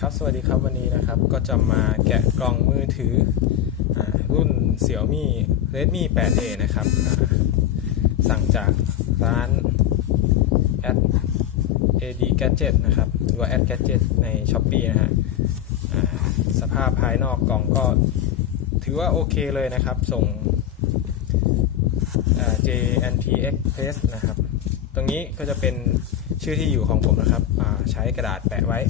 ครับสวัสดีครับวันนี้นะครับก็จะมาแกะกล่องมือถืออรุ่น Xiaomi Redmi 8A นะครับ สั่งจากร้าน ad ad gadget นะครับ หรือว่า ad gadget ใน Shopee นะฮะสภาพภายนอกกล่องก็ถือว่าโอเคเลยนะครับ ส่ง JNT Express นะครับ ตรงนี้ก็จะเป็นชื่อที่อยู่ของผมนะครับ ใช้กระดาษแปะไว้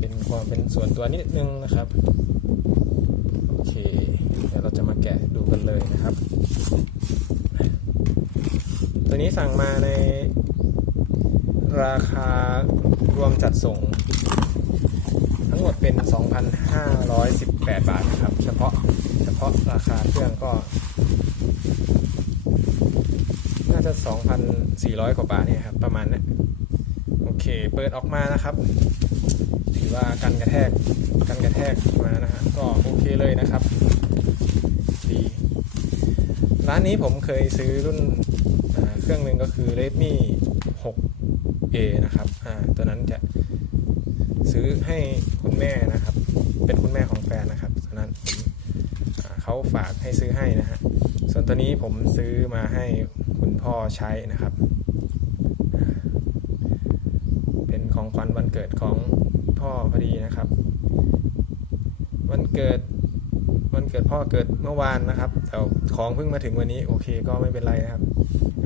เป็นความเป็นส่วนตัวนิดนึงนะครับโอเคเดี๋ยวเราจะมาแกะดูกันเลยนะครับ ตัวนี้สั่งมาในราคารวมจัดส่ง ทั้งหมดเป็น 2,518 บาทนะครับ เฉพาะเฉพาะราคาเครื่องก็น่าจะ 2,400 กว่าบาทเนี่ยครับ ประมาณนี้ โอเค เปิดออกมานะครับ ถือว่ากันกระแทกกันกระแทกมานะฮะก็โอเคเลยนะครับ ดี ร้านนี้ผมเคยซื้อรุ่นเครื่องหนึ่งก็คือ Redmi 6A นะครับอ่าตัวนั้นจะซื้อให้คุณแม่นะครับ เป็นคุณแม่ของแฟนนะครับตอนนั้นเขาฝากให้ซื้อให้นะฮะ ส่วนตัวนี้ผมซื้อมาให้คุณพ่อใช้นะครับ เป็น ของขวัญวันเกิดของพ่อพอดีนะครับ วันเกิดวันเกิดพ่อเกิดเมื่อวานนะครับแต่ของเพิ่งมาถึงวันนี้โอเคก็ไม่เป็นไรนะครับ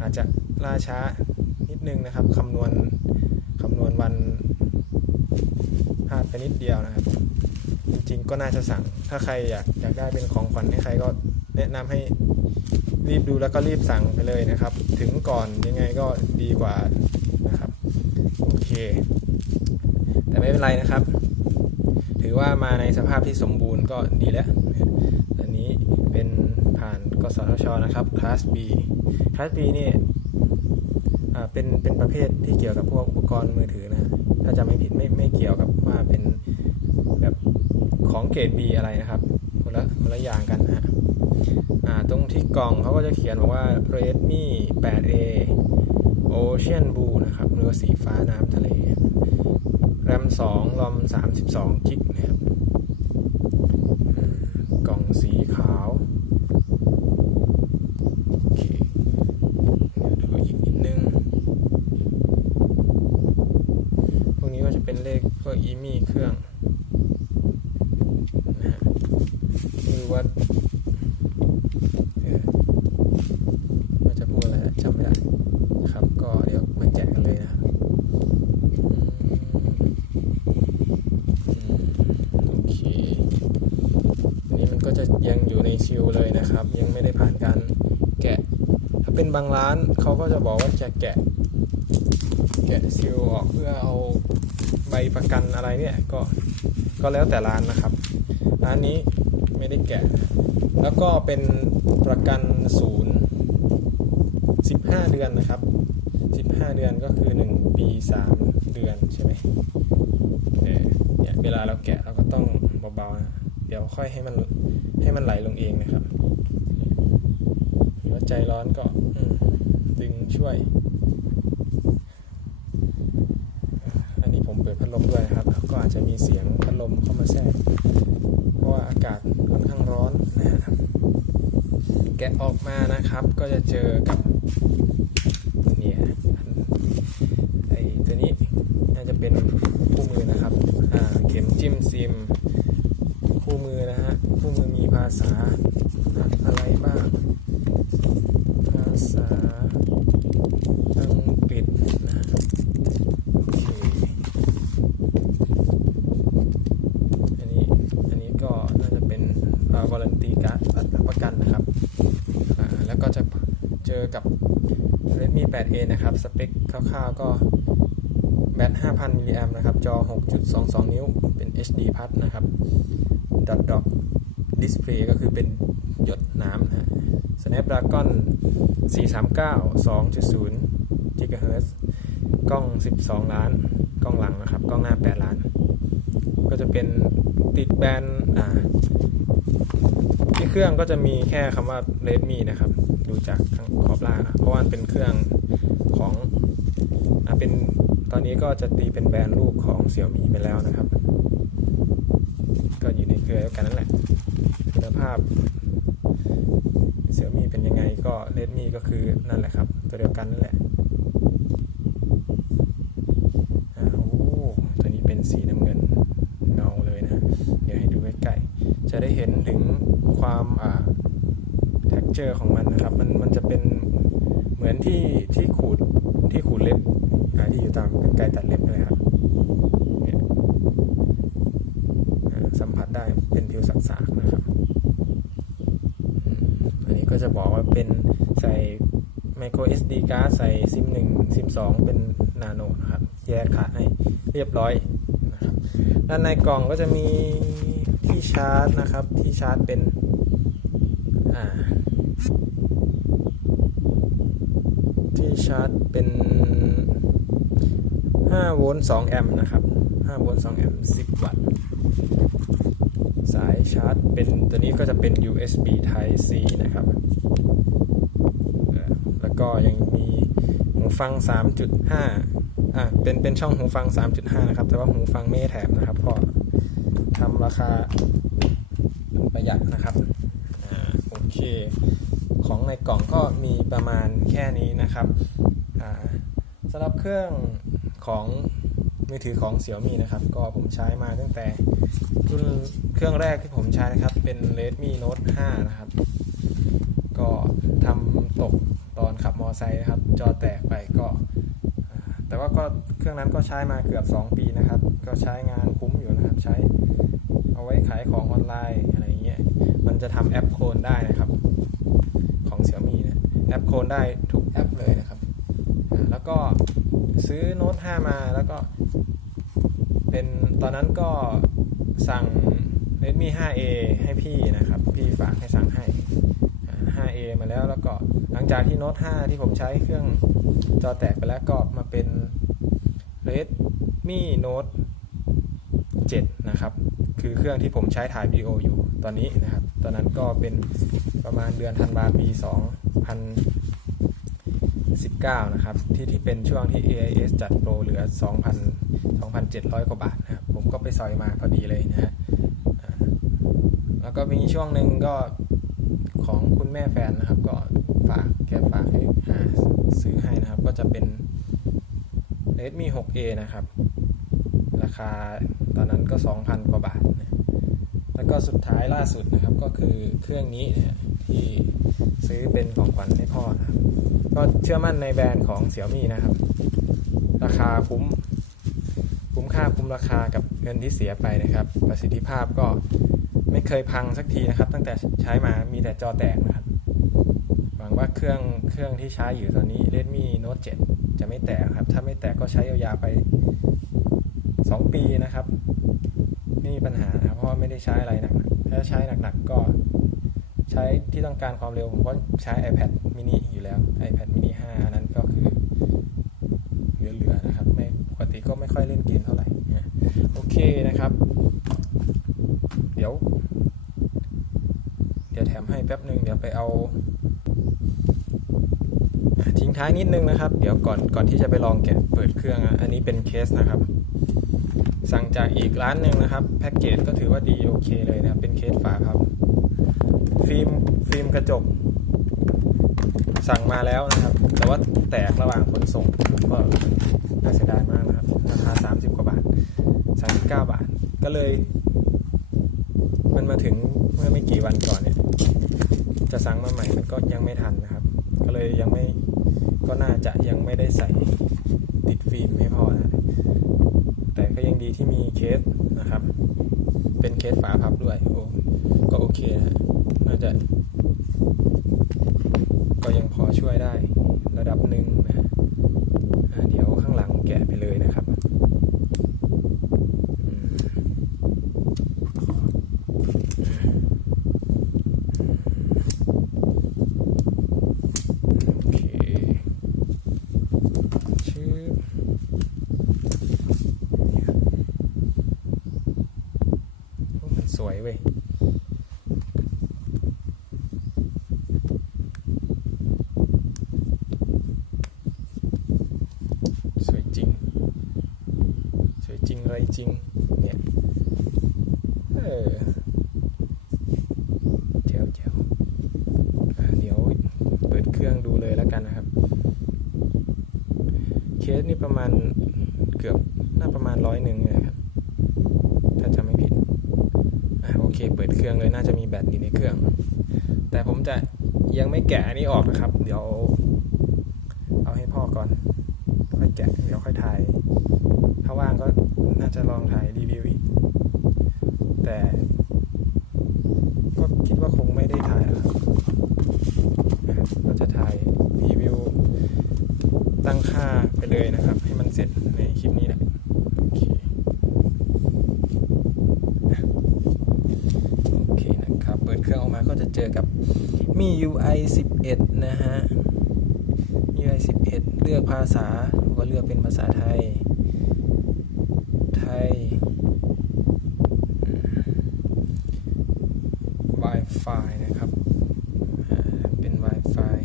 อาจจะล่าช้านิดนึงนะครับคำนวณคำนวณวันพลาดไปนิดเดียวนะครับ จริงๆก็น่าจะสั่งถ้าใครอยากอยากได้เป็นของขวัญให้ใครก็แนะนำให้รีบดูแล้วก็รีบสั่งไปเลยนะครับ ถึงก่อนยังไงก็ดีกว่า โอเค แต่ไม่เป็นไรนะครับ ถือว่ามาในสภาพที่สมบูรณ์ก็ดีแล้ว อันนี้เป็นผ่านกสทชนะครับ คลาส B คลาส B นี่เป็นเป็นประเภทที่เกี่ยวกับพวกอุปกรณ์มือถือนะ ถ้าจะไม่ผิดไม่ไม่เกี่ยวกับว่าเป็นแบบของเกรด B อะไรนะครับคนละคนละอย่างกันนะฮะตรงที่กล่องเขาก็จะเขียนบอกว่า Redmi 8A Ocean Blue นะครับหรือสีฟ้าน้ำทะเลแรม2รอม32กิกนะครับกล่องสีขาวโอเคเดี๋ยวดูอีกนิดนึงพวกนี้ก็จะเป็นเลขพวกอีมี่เครื่องนะฮะหรือว่าเออว่าจะพูดอะไรอะจำไม่ได้ครับ ก็เดี๋ยวมาแกะกันเลยนะครับอืมอืมโอเค อันนี้มันก็จะยังอยู่ในชิลเลยนะครับ ยังไม่ได้ผ่านการแกะ ถ้าเป็น บางร้านเขาก็จะบอกว่าจะแกะ แกะซิลออกเพื่อเอาใบประกันอะไรเนี่ยก็ก็แล้วแต่ร้านนะครับ ร้านนี้ไม่ได้แกะ แล้วก็เป็นประกันศูนย์15 เดือนนะครับ 15 เดือนก็คือ 1 ปี 3 เดือนใช่ไหมเออเนี่ยเวลาเราแกะเราก็ต้องเบาๆนะเดี๋ยวค่อยให้มันให้มันไหลลงเองนะครับ ใจร้อนก็ดึงช่วย อันนี้ผมเปิดพัดลมด้วยนะครับ ก็อาจจะมีเสียงพัดลมเข้ามาแทรก เพราะว่าอากาศค่อนข้างร้อนนะครับ แกะออกมานะครับ ก็จะเจอกับเนี่ยไอ้ตัวนี้น่าจะเป็นคู่มือนะครับ อ่า เข็มจิ้มซิม คู่มือนะฮะ คู่มือมีภาษาอะไรบ้าง ภาษาอังกฤษนะโอเค อันนี้ อันนี้ก็น่าจะเป็นวารันตีการ์ดรับประกันนะครับ อ่า แล้วก็จะเจ อกับ Redmi 8A นะครับ สเปคคร่าวๆก็แบต 5,000 มิลลิแอมนะครับ จอ 6.22 นิ้ว เป็น HD p l u นะครับ ดอทดอกดิสเพลย์ก็คือเป็นหยดน้ำนะฮะ Snapdragon 439 2.0 GHz กล้อง 12 ล้าน กล้องหลังนะครับ กล้องหน้า 8 ล้าน ก็จะเป็นติดแบนอ่าที่เครื่องก็จะมีแค่คำว่า Redmi นะครับ ดูจากข้างขอบล่างเพราะว่าเป็นเครื่องของอเป็นตอนนี้ก็จะตีเป็นแบรนด์ลูกของเสี่ยวมีไปแล้วนะครับ ก็อยู่ในเครือเดียวกันนั่นแหละคุณภาพเสี่ยวมีเป็นยังไงก็เลดมีก็คือนั่นแหละครับ ตัวเดียวกันนั่นแหละอ่าโอ้ตัวนี้เป็นสีน้ำเงินเงาเลยนะ เดี๋ยวให้ดูใกล้ๆจะได้เห็นถึงความอ่า texture ของมันนะครับ มันมันจะเป็นเหมือนที่ที่ขูดที่ขูดเล็บอ่าที่อยู่ตามกรรไกรตัดเล็บเลยครับเนี่ยสัมผัสได้เป็นผิวสักๆนะครับ อันนี้ก็จะบอกว่าเป็นใส่ micro SD card ใส่ซิมหนึ่งซิมสองเป็นนาโนนะครับ แยกขาดให้เรียบร้อยนะครับด้านในกล่องก็จะมีที่ชาร์จนะครับ ที่ชาร์จเป็น อ่า ที่ชาร์จเป็น 5 โวลต์ 2 แอมป์นะครับ 5 โวลต์ 2 แอมป์ 10 วัตต์ สายชาร์จเป็นตัวนี้ก็จะเป็น USB Type C นะครับ แล้วก็ยังมีหูฟัง 3.5 อ่าเป็น เป็นช่องหูฟัง 3.5 นะครับ แต่ว่าหูฟังไม่แถมนะครับก็ทำราคาประหยัดนะครับอ่าโอเค ในกล่องก็มีประมาณแค่นี้นะครับสำหรับเครื่องของมือถือของ Xiaomi นะครับ ก็ผมใช้มาตั้งแต่รุ่นเครื่องแรกที่ผมใช้นะครับ เป็น Redmi Note 5 นะครับ ก็ทำตกตอนขับมอไซค์นะครับ จอแตกไปก็ แต่ว่าก็เครื่องนั้นก็ใช้มาเกือบ 2 ปีนะครับ ก็ใช้งานคุ้มอยู่นะครับ ใช้เอาไว้ขายของออนไลน์อะไรเงี้ย มันจะทำแอปโคลนได้นะครับ ของ Xiaomi เนี่ย แอปโคนได้ทุกแอปเลยนะครับ แล้วก็ซื้อโน้ต5มาแล้วก็ เป็นตอนนั้นก็สั่ง Redmi 5A ให้พี่นะครับ พี่ฝากให้สั่งให้อ่า 5A มาแล้วแล้วก็หลังจากที่โน้ต5ที่ผมใช้เครื่องจอแตกไปแล้วก็มาเป็น Redmi Note 7 นะครับ คือเครื่องที่ผมใช้ถ่ายวิดีโออยู่ตอนนี้นะครับ ตอนนั้นก็เป็นประมาณเดือนธันวาปี 2019 นะครับ ที่ที่เป็นช่วงที่ AIS จัดโปรเหลือ 2,000 2,700 กว่าบาทนะครับ ผมก็ไปซอยมาพอดีเลยนะฮะแล้วก็มีช่วงหนึ่งก็ของคุณแม่แฟนนะครับ ก็ฝากแกฝากให้หาซื้อให้นะครับ ก็จะเป็น Redmi 6A นะครับ ราคาตอนนั้นก็ 2,000 กว่าบาทนะแล้วก็สุดท้ายล่าสุดนะครับก็คือเครื่องนี้นะที่ ซื้อเป็นของขวัญให้พ่อนะครับ ก็เชื่อมั่นในแบรนด์ของ Xiaomi นะครับ ราคาคุ้ม คุ้มค่าคุ้มราคากับเงินที่เสียไปนะครับ ประสิทธิภาพก็ไม่เคยพังสักทีนะครับ ตั้งแต่ใช้มามีแต่จอแตกนะครับ หวังว่าเครื่องเครื่องที่ใช้อยู่ตอนนี้ Redmi Note 7 จะไม่แตกครับ ถ้าไม่แตกก็ใช้ยาวๆไป 2 ปีนะครับไม่มีปัญหานะครับเพราะว่าไม่ได้ใช้อะไรหนักๆถ้าใช้หนักๆก็ ใช้ที่ต้องการความเร็วผมก็ใช้ iPad mini อยู่แล้ว iPad mini 5 อันนั้นก็คือเหลือๆนะครับ ไม่ปกติก็ไม่ค่อยเล่นเกมเท่าไหร่ โอเคนะครับ เดี๋ยว เดี๋ยวแถมให้แป๊บหนึ่งเดี๋ยวไปเอา ทิ้งท้ายนิดนึงนะครับ เดี๋ยวก่อนก่อนที่จะไปลองแกะเปิดเครื่องอะอันนี้เป็นเคสนะครับสั่งจากอีกร้านหนึ่งนะครับ แพ็กเกจก็ถือว่าดีโอเคเลยนะเป็นเคสฝา ฟิล์มฟิล์มกระจก สั่งมาแล้วนะครับ แต่ว่าแตกระหว่างขนส่งก็น่าเสียดายมากนะครับ ราคา 30 กว่าบาท 39 บาท ก็เลย มันมาถึงเมื่อไม่กี่วันก่อนเนี่ย จะสั่งมาใหม่มันก็ยังไม่ทันนะครับ ก็เลยยังไม่ก็น่าจะยังไม่ได้ใส่ติดฟิล์มให้พอนะแต่ก็ยังดีที่มีเคสนะครับ เป็นเคสฝาพับด้วยโอ้ ก็โอเคนะน่าจะ ก็ยังพอช่วยได้ระดับหนึ่งนะเดี๋ยวข้างหลังแกะไปเลยนะครับโอเคชิ้นสวยเว้ย สวยจริง ริง ๆ เนี่ย เออเจ๋วเจ๋วเดี๋ยวเปิดเครื่องดูเลยแล้วกันนะครับ เคสนี่ประมาณเกือบน่าประมาณร้อยหนึ่งเลยครับ ถ้าจำไม่ผิดอะโอเค เปิดเครื่องเลยน่าจะมีแบตอยู่ในเครื่อง แต่ผมจะยังไม่แกะอันนี้ออกนะครับ เดี๋ยว เอาให้พ่อก่อน ค่อยแกะ เดี๋ยวค่อยถ่าย ถ้าว่างก็ น่าจะลองถ่ายรีวิวอีก แต่ก็คิดว่าคงไม่ได้ถ่ายแล้วครับก็จะถ่ายรีวิวตั้งค่าไปเลยนะครับ ให้มันเสร็จในคลิปนี้แหละโอเคโอเคนะครับ เปิดเครื่องออกมาก็จะเจอกับมี UI 11 นะฮะ UI 11 เลือกภาษาก็เลือกเป็นภาษาไทย ไทยอืม Wi-Fi นะครับอ่าเป็น Wi-Fi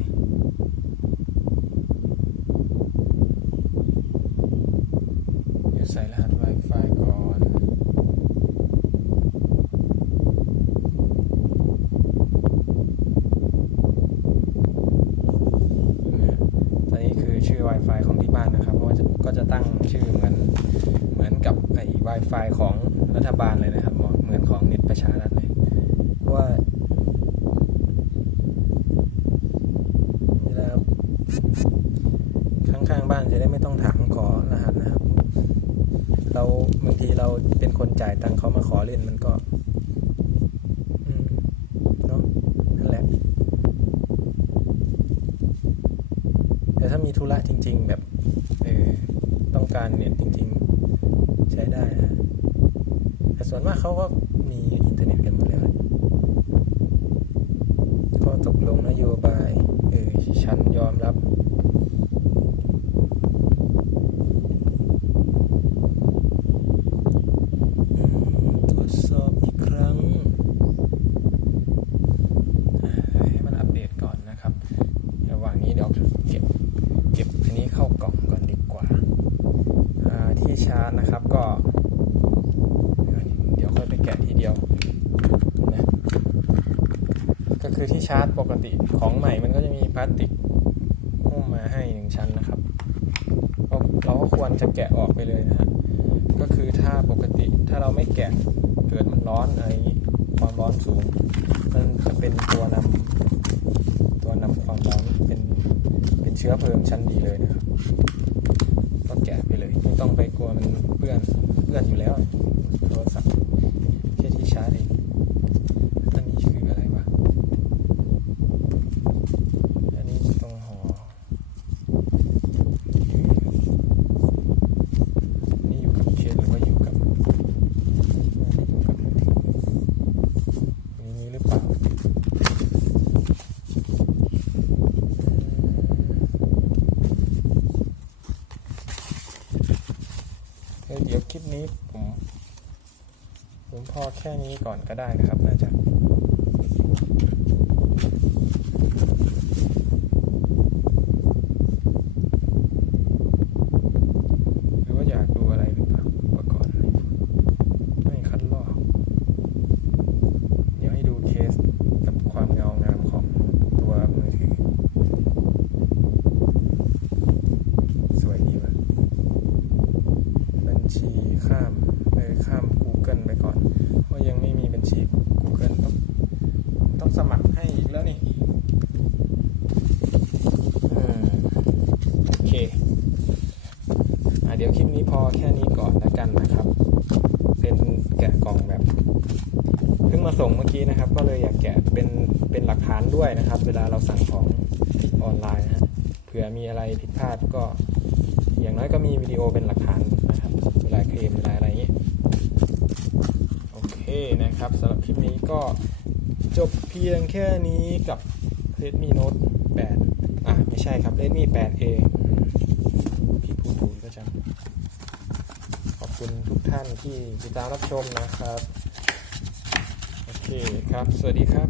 เดี๋ยวใส่รหัส Wi-Fi ก่อน ตอนนี้คือชื่อ Wi-Fi ของที่บ้านนะครับ เพราะว่าจะก็จะตั้งชื่อเหมือนเหมือนกับไอ้ Wi-Fi ของรัฐบาลเลยนะครับ เหมือนของเน็ตประชารัฐเลยเพราะว่าเวลาข้างๆบ้านจะได้ไม่ต้องถามขอรหัสนะครับ เราบางทีเราเป็นคนจ่ายตังค์เขามาขอเล่นมันก็เนาะนั่นแหละ แต่ถ้ามีธุระจริง ๆ แบบเออต้องการเน็ตจริง ๆ ใช้ได้นะ ส่วนมากเขาก็มีอินเทอร์เน็ตกันหมดแล้วก็ตกลงนโยบายเออฉันยอมรับ อืมตรวจสอบอีกครั้งอ่าให้มันอัปเดตก่อนนะครับ ระหว่างนี้เดี๋ยวเก็บเก็บอันนี้เข้ากล่องก่อนดีกว่าอ่าที่ชาร์จนะครับก็ เดี๋ยวค่อยไป แกะทีเดียวนะก็คือที่ชาร์จปกติของใหม่มันก็จะมีพลาสติกหุ้มมาให้หนึ่งชั้นนะครับเราเราก็ควรจะแกะออกไปเลยนะฮะก็คือถ้าปกติถ้าเราไม่แกะเกิดมันร้อนอะไรอย่างนี้ความร้อนสูง มันจะเป็นตัวนำตัวนำความร้อนเป็นเป็นเชื้อเพลิงชั้นดีเลยนะครับก็แกะไปเลย ไม่ต้องไปกลัวมันเปื้อนเปื้อนอยู่แล้วโทรศัพท์ ชาร์จเองอันนี้คืออะไรวะ อันนี้ตรงหอ นี่อยู่กับเคสหรือว่าอยู่กับน่อยู่กับมือถือมีนี้หรือเปล่า เดี๋ยวคลิปนี้ผม ผมพอแค่นี้ก่อนก็ได้นะครับน่าจะ หรือว่าอยากดูอะไรหรือเปล่าอุปกรณ์ไม่คัดลอก เดี๋ยวให้ดูเคสกับความเงางามของตัวมือถือ สวยดีว่ะบัญชีข้ามเออข้าม Google ไปก่อน เพราะยังไม่มีบัญชี Google ต้องต้องสมัครให้อีกแล้วนี่อืมโอเค อะเดี๋ยวคลิปนี้พอแค่นี้ก่อนแล้วกันนะครับ เป็นแกะกล่องแบบเพิ่งมาส่งเมื่อกี้นะครับ ก็เลยอยากแกะเป็นเป็นหลักฐานด้วยนะครับ เวลาเราสั่งของออนไลน์นะฮะเผื่อ มีอะไรผิดพลาดก็ อย่างน้อยก็มีวิดีโอเป็นหลักฐานนะครับเวลาเคลมเวลาอะไรอย่างนี้โอเคนะครับสำหรับคลิปนี้ก็จบเพียงแค่นี้กับ Redmi Note 8 อะ ไม่ใช่ครับ Redmi 8A พี่พูดถูกก็จังขอบคุณทุกท่านที่ติดตามรับชมนะครับ โอเคครับ สวัสดีครับ